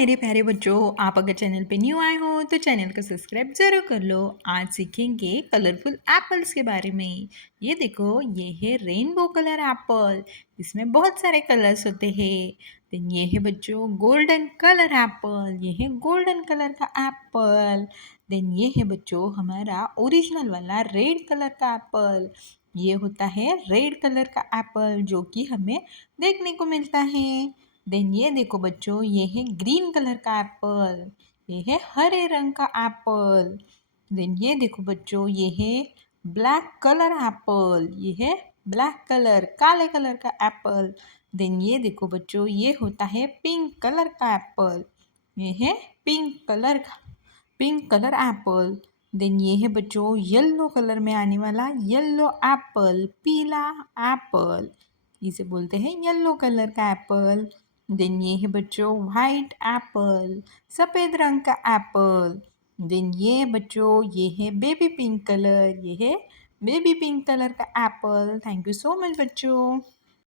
मेरे प्यारे बच्चों, आप अगर चैनल पे न्यू आए हो तो चैनल को सब्सक्राइब ज़रूर कर लो। आज सीखेंगे कलरफुल एप्पल्स के बारे में। ये देखो, ये है रेनबो कलर एप्पल। इसमें बहुत सारे कलर्स होते हैं। देन ये है बच्चों गोल्डन कलर एप्पल। ये है गोल्डन कलर का एप्पल। देन ये है बच्चों हमारा ओरिजिनल वाला रेड कलर का एप्पल। ये होता है रेड कलर का एप्पल जो कि हमें देखने को मिलता है। देन ये देखो बच्चों, ये है ग्रीन कलर का एप्पल। ये है हरे रंग का एप्पल। देन ये देखो बच्चों, ये है ब्लैक कलर एप्पल। ये है ब्लैक कलर काले कलर का एप्पल। देन ये देखो बच्चों, ये होता है पिंक कलर का एप्पल। ये है पिंक कलर एप्पल। देन ये है बच्चों येलो कलर में आने वाला येलो एप्पल, पीला एप्पल। इसे बोलते हैं येलो कलर का एप्पल। देन ये है बच्चों वाइट एप्पल, सफ़ेद रंग का एप्पल। देन ये बच्चों, ये है बेबी पिंक कलर। ये है बेबी पिंक कलर का Apple. Thank you so much बच्चों।